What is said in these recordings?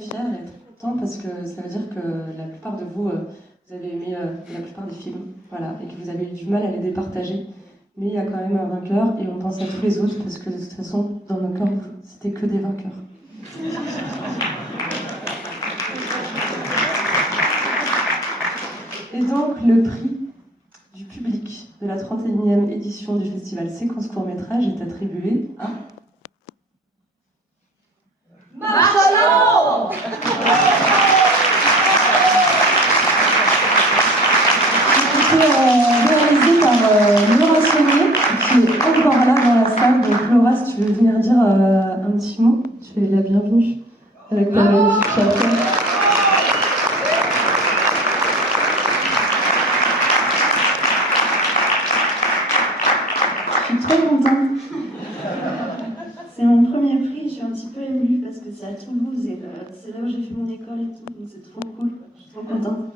Fière et très content parce que ça veut dire que la plupart de vous, vous avez aimé la plupart des films, voilà, et que vous avez eu du mal à les départager. Mais il y a quand même un vainqueur et on pense à tous les autres parce que de toute façon, dans nos cœurs, c'était que des vainqueurs. Et donc, le prix du public de la 31e édition du festival Séquence Court-Métrage est attribué à... Marchaland. Réalisé par Laura Sommier, qui est encore là dans la salle. Donc Laura, si tu veux venir dire un petit mot, tu es la bienvenue avec ta magnifique chapeau. Je suis trop contente. C'est mon premier prix, je suis un petit peu émue parce que c'est à Toulouse et c'est là où j'ai fait mon école et tout, donc c'est trop cool, je suis trop contente.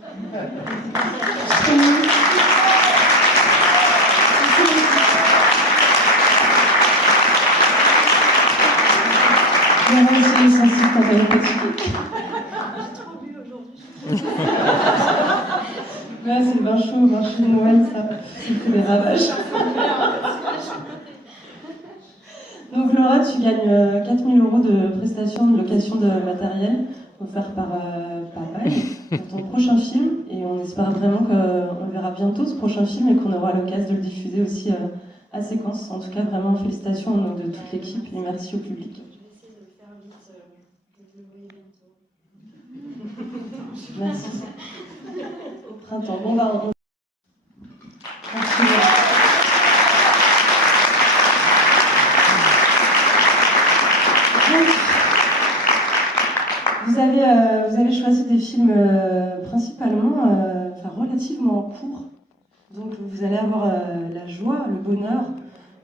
J'ai réussi les sensibles quand elle est fatiguée. J'ai trop bu aujourd'hui. Ouais, c'est le vin chaud de Noël, ça fait des ravages. Donc Laura, tu gagnes 4 000 € de prestations de location de matériel offert par Papaye pour ton prochain film. Et on espère vraiment qu'on le verra bientôt, ce prochain film, et qu'on aura l'occasion de le diffuser aussi à Séquence. En tout cas, vraiment, félicitations au nom de toute l'équipe et merci au public. Je vais essayer de le faire vite, que vous le voyez bientôt. Merci. Au printemps. Bon, bah, merci. Vous avez choisi des films principalement, relativement courts. Donc vous allez avoir la joie, le bonheur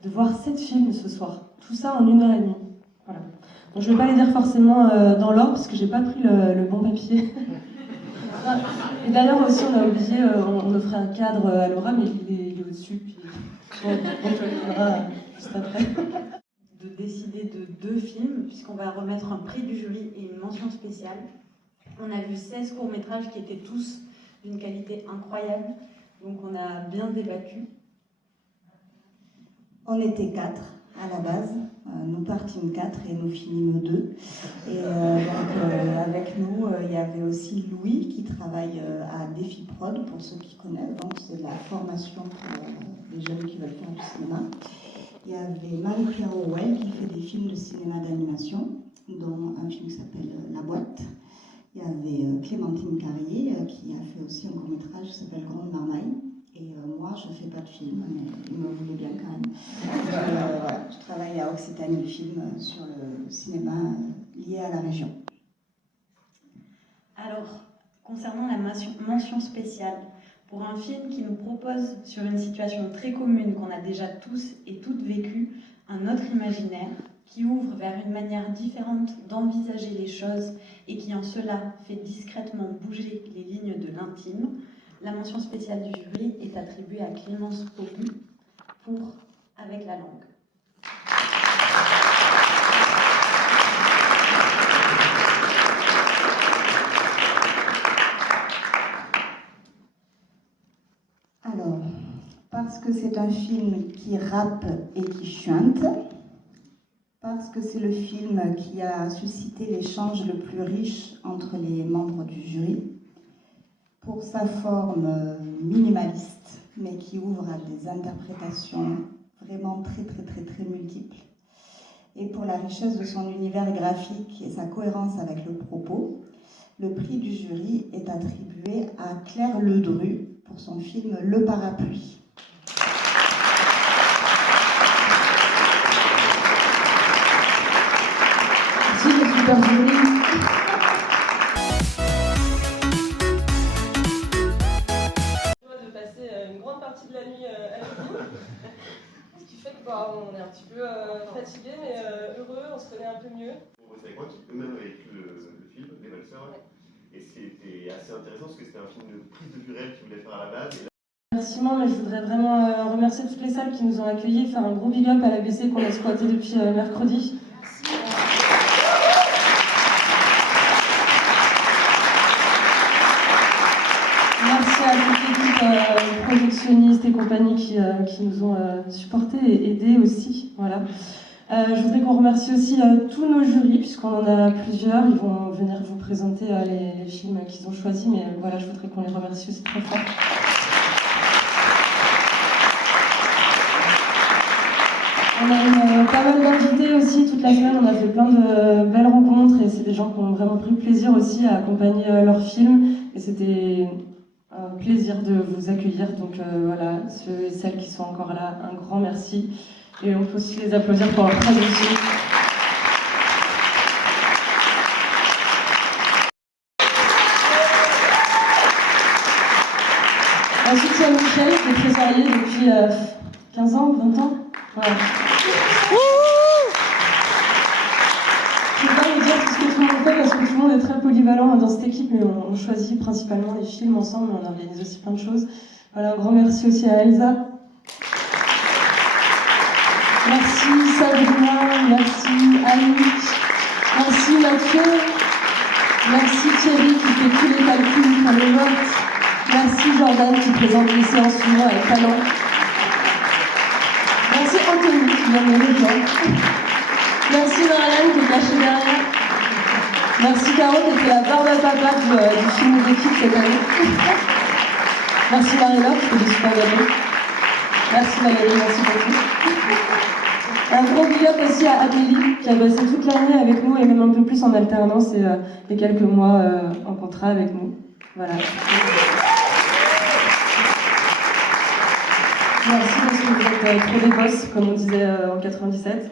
de voir 7 films ce soir. Tout ça en 1h30. Voilà. Donc je ne vais pas les dire forcément dans l'ordre parce que j'ai pas pris le bon papier. Et d'ailleurs aussi on a oublié, on offrait un cadre à Laura, mais il est au-dessus. Puis on le donnera juste après. De décider de 2 films, puisqu'on va remettre un prix du jury et une mention spéciale. On a vu 16 courts-métrages qui étaient tous d'une qualité incroyable, donc on a bien débattu. On était 4 à la base, nous partîmes 4 et nous finîmes 2. Et avec nous, il y avait aussi Louis qui travaille à Défi Prod, pour ceux qui connaissent, donc c'est de la formation pour les jeunes qui veulent faire du cinéma. Il y avait Marie-Pierre Howell qui fait des films de cinéma d'animation, dont un film qui s'appelle La Boîte. Il y avait Clémentine Carrier qui a fait aussi un court-métrage qui s'appelle Grande Marmaille. Et moi, je ne fais pas de film, mais il me voulait bien quand même. Je travaille à Occitanie Film sur le cinéma lié à la région. Alors, concernant la mention spéciale, pour un film qui nous propose, sur une situation très commune qu'on a déjà tous et toutes vécue, un autre imaginaire, qui ouvre vers une manière différente d'envisager les choses et qui en cela fait discrètement bouger les lignes de l'intime, la mention spéciale du jury est attribuée à Clémence Popu pour Avec la langue. Alors, parce que c'est un film qui rappe et qui chante, parce que c'est le film qui a suscité l'échange le plus riche entre les membres du jury, pour sa forme minimaliste, mais qui ouvre à des interprétations vraiment très multiples, et pour la richesse de son univers graphique et sa cohérence avec le propos, le prix du jury est attribué à Claire Ledru pour son film Le Parapluie. Merci, c'est super joli. De passer une grande partie de la nuit avec vous, ce qui fait qu'on est un petit peu fatigué, mais heureux, on se connaît un peu mieux. Vous savez quoi, qui eux-mêmes avaient écrit le film, Les Valseurs, et c'était assez intéressant parce que c'était un film de prise de vue réelle qu'ils voulaient faire à la base. Remerciements, mais je voudrais vraiment remercier toutes les salles qui nous ont accueillis, faire un gros big up à l'ABC qu'on a exploité depuis mercredi. et compagnie qui nous ont supportés et aidés aussi. Voilà. Je voudrais qu'on remercie aussi tous nos jurys, puisqu'on en a plusieurs. Ils vont venir vous présenter les films qu'ils ont choisis, mais voilà, je voudrais qu'on les remercie aussi très fort. On a eu pas mal d'invités aussi toute la semaine, on a fait plein de belles rencontres et c'est des gens qui ont vraiment pris plaisir aussi à accompagner leurs films et c'était un plaisir de vous accueillir. Donc voilà, ceux et celles qui sont encore là, un grand merci et on peut aussi les applaudir pour leur travail aussi. Ensuite, il y a Michel qui est trésorier depuis 15 ans, 20 ans. Voilà. Je ne vais pas vous dire tout ce que tout le monde fait parce que tout le monde est très polyvalent dans cette équipe, mais on choisit principalement les films ensemble, mais on organise aussi plein de choses. Voilà, un grand merci aussi à Elsa. Merci Sabrina, merci Annick, merci Mathieu, merci Thierry qui fait tous les calculs pour les votes, merci Jordan qui présente les séances souvent avec talent. Merci Anthony qui vient de me rejoindre. Merci Marianne qui est cachée derrière. Merci Caro qui était la barbe à papa du film d'équipe cette année. Merci Marie-Laure qui fait du super gâteau. Merci Valérie, merci beaucoup. Un gros big up aussi à Amélie qui a bossé toute l'année avec nous et même un peu plus en alternance et quelques mois en contrat avec nous. Voilà. Merci parce que vous êtes trop des boss, comme on disait en 97.